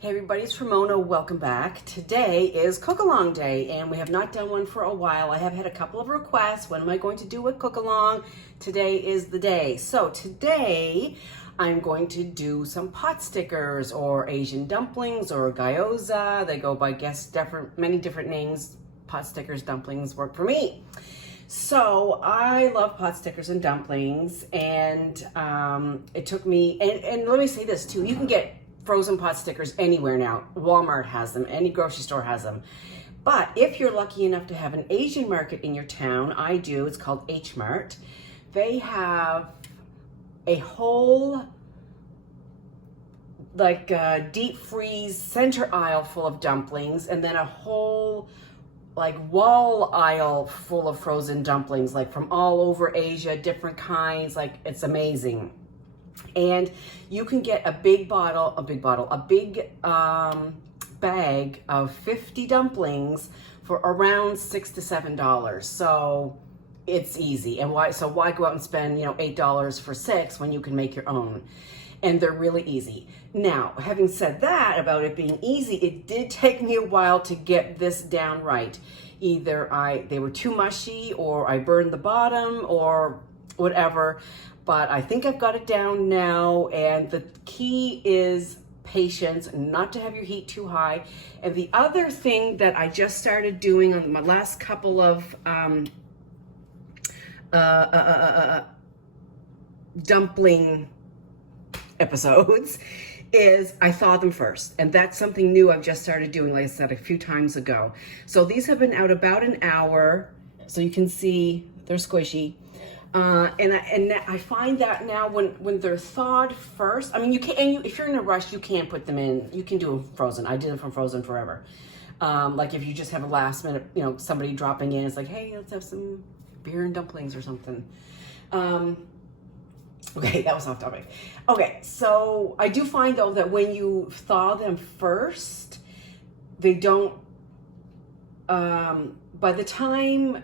Hey everybody, it's Ramona. Welcome back. Today is Cookalong Day and we have not done one for a while. I have had a couple of requests. When am I going to do a Cookalong? Today is the day. So today I'm going to do some pot stickers or Asian dumplings or gyoza. They go by many different names. Pot stickers, dumplings work for me. So I love pot stickers and dumplings, and it took me, and let me say this too, you can get frozen pot stickers anywhere now. Walmart has them, any grocery store has them. But if you're lucky enough to have an Asian market in your town, I do, it's called H Mart. They have a whole deep freeze center aisle full of dumplings, and then a whole wall aisle full of frozen dumplings, from all over Asia, different kinds. It's amazing. And you can get a big bag of 50 dumplings for around $6 to $7. So it's easy. And why go out and spend, $8 for 6 when you can make your own? And they're really easy. Now, having said that about it being easy, it did take me a while to get this down right. Either they were too mushy, or I burned the bottom, or whatever. But I think I've got it down now, and the key is patience, not to have your heat too high. And the other thing that I just started doing on my last couple of dumpling episodes is I thaw them first. And that's something new I've just started doing, like I said, a few times ago. So these have been out about an hour. So you can see they're squishy. And I find that now when they're thawed first, I mean, if you're in a rush, you can't put them in. You can do them frozen. I did them from frozen forever. If you just have a last minute, somebody dropping in, it's like, hey, let's have some beer and dumplings or something. Okay, that was off topic. Okay, so I do find though that when you thaw them first, they don't, by the time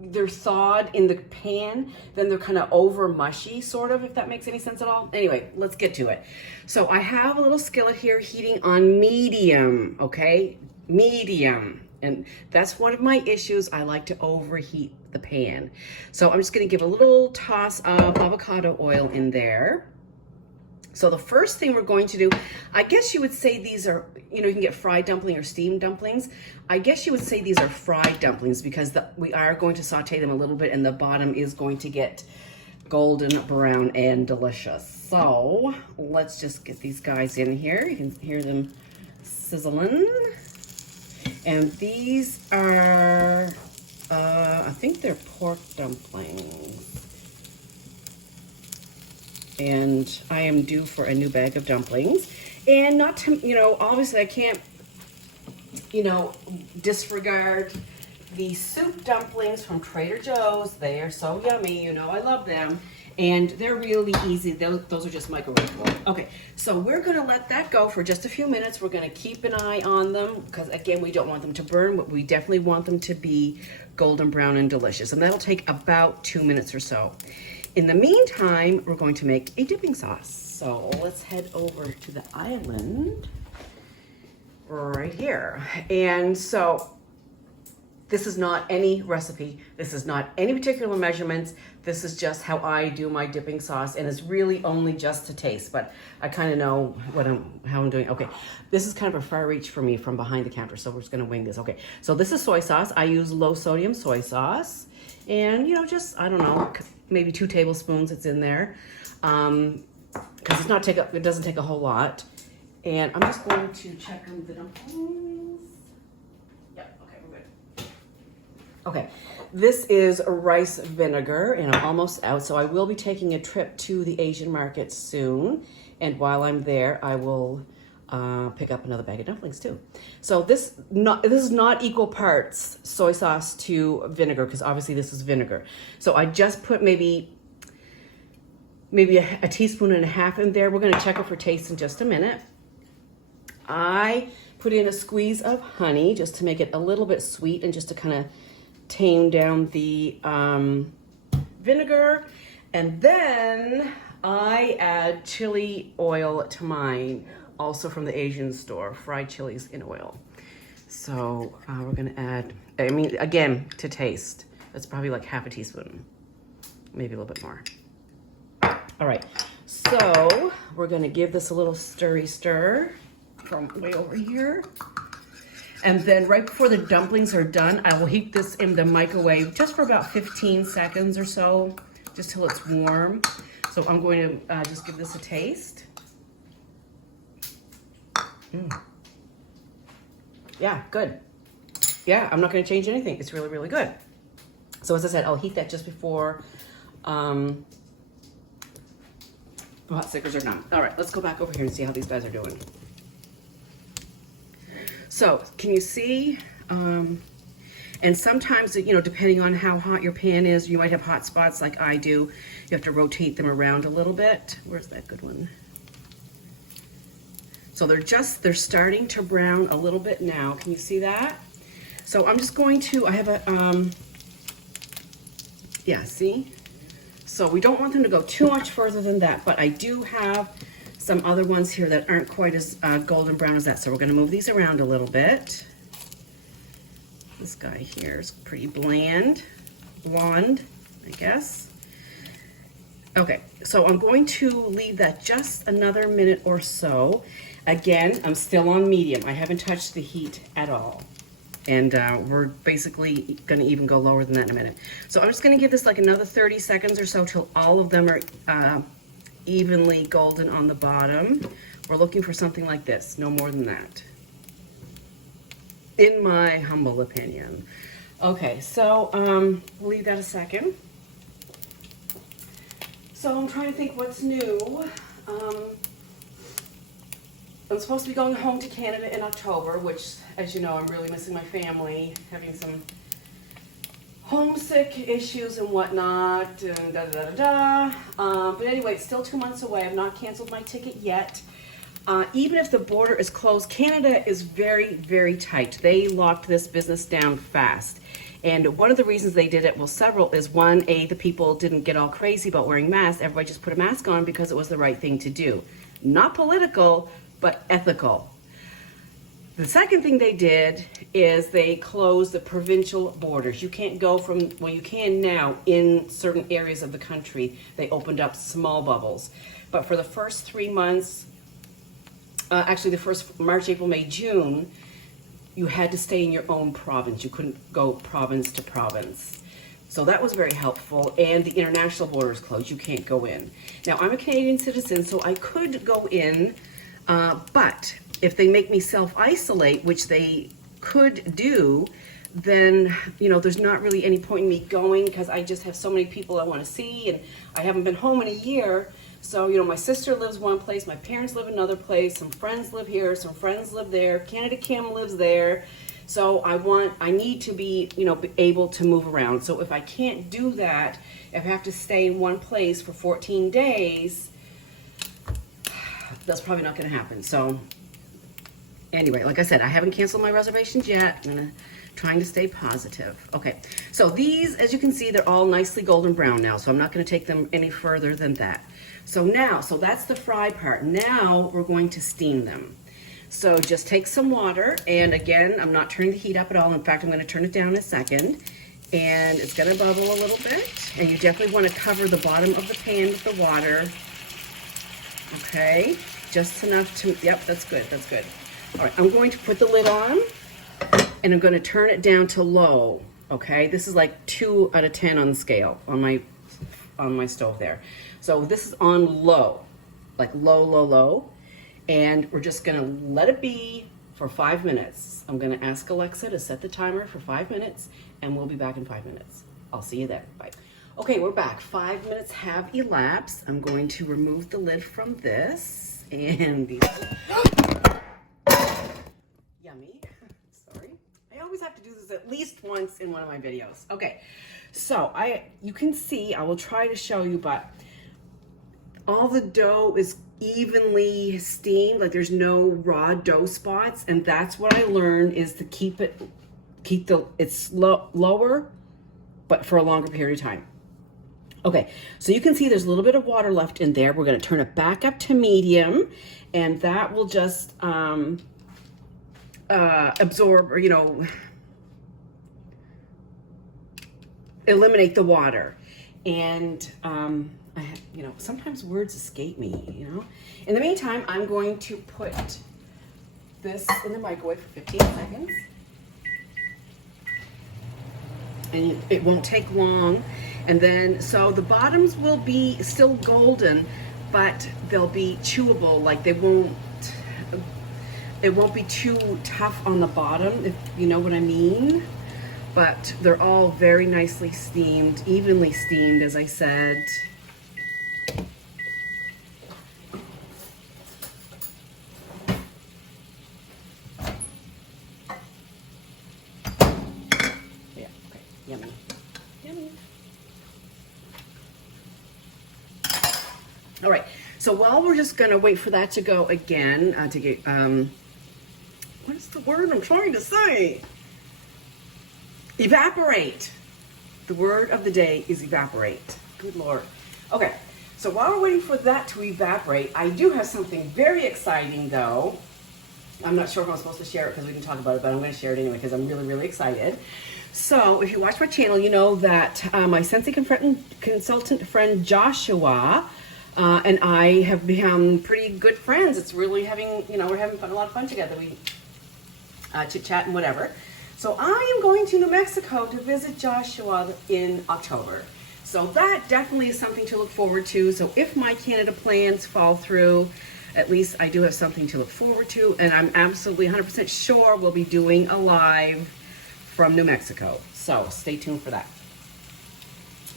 they're thawed in the pan, then they're kind of over mushy, sort of, if that makes any sense at all. Anyway, let's get to it. So I have a little skillet here heating on medium, okay? Medium. And that's one of my issues. I like to overheat the pan. So I'm just gonna give a little toss of avocado oil in there. So the first thing we're going to do, I guess you would say these are, you can get fried dumpling or steamed dumplings. I guess you would say these are fried dumplings because we are going to saute them a little bit and the bottom is going to get golden brown and delicious. So let's just get these guys in here. You can hear them sizzling. And these are, I think they're pork dumplings. And I am due for a new bag of dumplings. And not to, obviously I can't, disregard the soup dumplings from Trader Joe's. They are so yummy, I love them. And they're really easy. Those are just microwavable. Okay, so we're gonna let that go for just a few minutes. We're gonna keep an eye on them because again, we don't want them to burn, but we definitely want them to be golden brown and delicious. And that'll take about 2 minutes or so. In the meantime, we're going to make a dipping sauce. So let's head over to the island right here. And so this is not any recipe. This is not any particular measurements. This is just how I do my dipping sauce, and it's really only just to taste, but I kind of know how I'm doing. Okay, this is kind of a far reach for me from behind the counter, so we're just gonna wing this. Okay, so this is soy sauce. I use low sodium soy sauce, and just, I don't know, maybe 2 tablespoons it's in there, because it doesn't take a whole lot. And I'm just going to check on the dumplings. Yep, okay, we're good. Okay, this is rice vinegar, and I'm almost out, so I will be taking a trip to the Asian market soon. And while I'm there, I will pick up another bag of dumplings too. So this is not equal parts soy sauce to vinegar, because obviously this is vinegar. So I just put maybe a teaspoon and a half in there. We're going to check it for taste in just a minute. I put in a squeeze of honey just to make it a little bit sweet and just to kind of tame down the vinegar. And then I add chili oil to mine. also from the Asian store, fried chilies in oil. So we're gonna add, I mean, again, to taste. That's probably like half a teaspoon, maybe a little bit more. All right, so we're gonna give this a little stir from way over here. And then right before the dumplings are done, I will heat this in the microwave just for about 15 seconds or so, just till it's warm. So I'm going to just give this a taste. Yeah, good. Yeah, I'm not going to change anything. It's really, really good. So as I said, I'll heat that just before the hot stickers are done. All right, let's go back over here and see how these guys are doing. So can you see? And sometimes, you know, depending on how hot your pan is, you might have hot spots like I do. You have to rotate them around a little bit. Where's that good one? So they're starting to brown a little bit now. Can you see that? So I'm just going to, I have a, yeah, see? So we don't want them to go too much further than that, but I do have some other ones here that aren't quite as golden brown as that. So we're gonna move these around a little bit. This guy here is pretty blonde, I guess. Okay, so I'm going to leave that just another minute or so. Again, I'm still on medium. I haven't touched the heat at all. And we're basically gonna even go lower than that in a minute. So I'm just gonna give this like another 30 seconds or so till all of them are evenly golden on the bottom. We're looking for something like this, no more than that, in my humble opinion. Okay, so we'll leave that a second. So I'm trying to think what's new. I'm supposed to be going home to Canada in October, which, as you know, I'm really missing my family, having some homesick issues and whatnot, and but anyway, it's still 2 months away. I've not canceled my ticket yet. Even if the border is closed, Canada is very, very tight. They locked this business down fast. And one of the reasons they did it, well, several, is one, the people didn't get all crazy about wearing masks. Everybody just put a mask on because it was the right thing to do. Not political, but ethical. The second thing they did is they closed the provincial borders. You can't go from, well, you can now in certain areas of the country. They opened up small bubbles. But for the first 3 months, actually the first March, April, May, June, you had to stay in your own province. You couldn't go province to province. So that was very helpful. And the international borders closed. You can't go in. Now, I'm a Canadian citizen, so I could go in, but if they make me self-isolate, which they could do, then, you know, there's not really any point in me going because I just have so many people I want to see, and I haven't been home in a year. So, you know, my sister lives one place, my parents live another place, some friends live here, some friends live there, Canada Kim lives there. So I need to be, you know, be able to move around. So if I can't do that, if I have to stay in one place for 14 days, that's probably not going to happen. So anyway, like I said, I haven't canceled my reservations yet. I'm trying to stay positive. Okay, so these, as you can see, they're all nicely golden brown now, so I'm not going to take them any further than that. So now, so that's the fry part. Now we're going to steam them. So just take some water, and again, I'm not turning the heat up at all. In fact, I'm going to turn it down in a second, and it's going to bubble a little bit, and you definitely want to cover the bottom of the pan with the water. Okay, just enough to, yep, that's good, that's good. All right, I'm going to put the lid on, and I'm going to turn it down to low. Okay, this is like 2 out of 10 on the scale on my stove there. So this is on low, like low, low, low. And we're just gonna let it be for 5 minutes. I'm gonna ask Alexa to set the timer for 5 minutes, and we'll be back in 5 minutes. I'll see you then, bye. Okay, we're back. 5 minutes have elapsed. I'm going to remove the lid from this, and these, yummy, sorry. I always have to do this at least once in one of my videos. Okay, so you can see, I will try to show you, but all the dough is evenly steamed, like there's no raw dough spots, and that's what I learned is to keep it's lower, but for a longer period of time. Okay, so you can see there's a little bit of water left in there. We're gonna turn it back up to medium, and that will just absorb, or, eliminate the water. And sometimes words escape me, In the meantime, I'm going to put this in the microwave for 15 seconds. And it won't take long. And then, so the bottoms will be still golden, but they'll be chewable. Like it won't be too tough on the bottom, if you know what I mean. But they're all very nicely steamed, evenly steamed, as I said. Yeah, okay, yummy, yummy. All right, so while we're just gonna wait for that to go again, to get, what is the word I'm trying to say? Evaporate. The word of the day is evaporate. Good Lord. Okay, so while we're waiting for that to evaporate, I do have something very exciting though. I'm not sure if I'm supposed to share it because we didn't talk about it, but I'm going to share it anyway because I'm really, really excited. So if you watch my channel, you know that my Sensei consultant friend Joshua and I have become pretty good friends. It's really we're having a lot of fun together. We chit chat and whatever. So I am going to New Mexico to visit Joshua in October. So that definitely is something to look forward to. So if my Canada plans fall through, at least I do have something to look forward to. And I'm absolutely 100% sure we'll be doing a live from New Mexico. So stay tuned for that.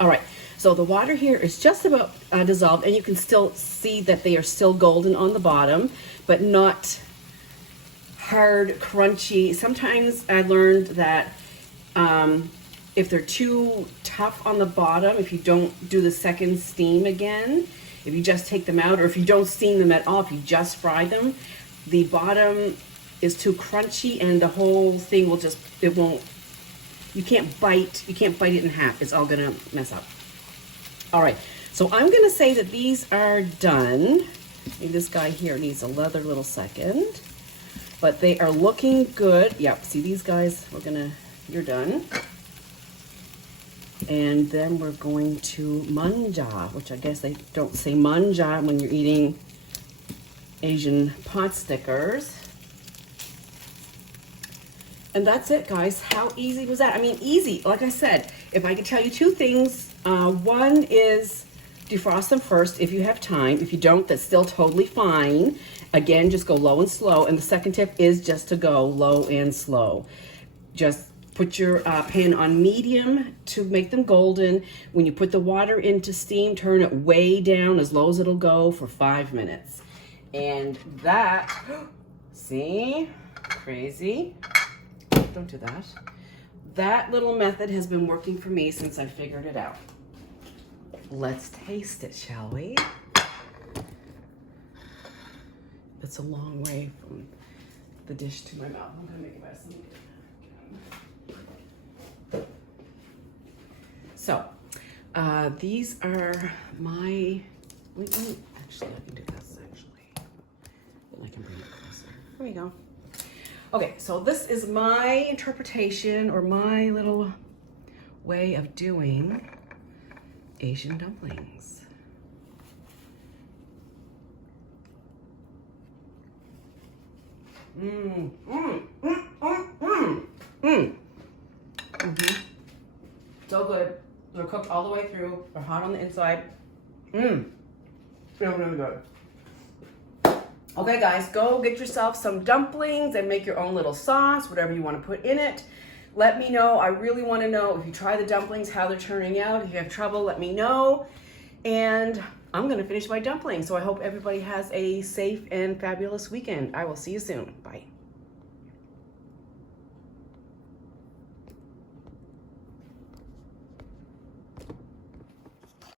All right, so the water here is just about dissolved, and you can still see that they are still golden on the bottom, but not hard, crunchy. Sometimes I learned that if they're too tough on the bottom, if you don't do the second steam again, if you just take them out, or if you don't steam them at all, if you just fry them, the bottom is too crunchy and the whole thing will just, you can't bite it in half. It's all gonna mess up. All right, so I'm gonna say that these are done. Maybe this guy here needs another little second. But they are looking good. Yep, see these guys, you're done. And then we're going to manja, which I guess they don't say manja when you're eating Asian pot stickers. And that's it, guys. How easy was that? I mean, easy. Like I said, if I could tell you two things, one is defrost them first if you have time. If you don't, that's still totally fine. Again, just go low and slow. And the second tip is just to go low and slow. Just put your pan on medium to make them golden. When you put the water into steam, turn it way down, as low as it'll go, for 5 minutes. And that, see, crazy. Don't do that. That little method has been working for me since I figured it out. Let's taste it, shall we? It's a long way from the dish to my mouth. I'm gonna make it by something. So, these are my, actually I can do this actually. Then I can bring it closer. There we go. Okay, so this is my interpretation or my little way of doing Asian dumplings. So good. They're cooked all the way through. They're hot on the inside. Feeling really good. Okay, guys, go get yourself some dumplings and make your own little sauce, whatever you want to put in it. Let me know. I really want to know if you try the dumplings, how they're turning out. If you have trouble, let me know. And I'm going to finish my dumplings. So I hope everybody has a safe and fabulous weekend. I will see you soon. Bye.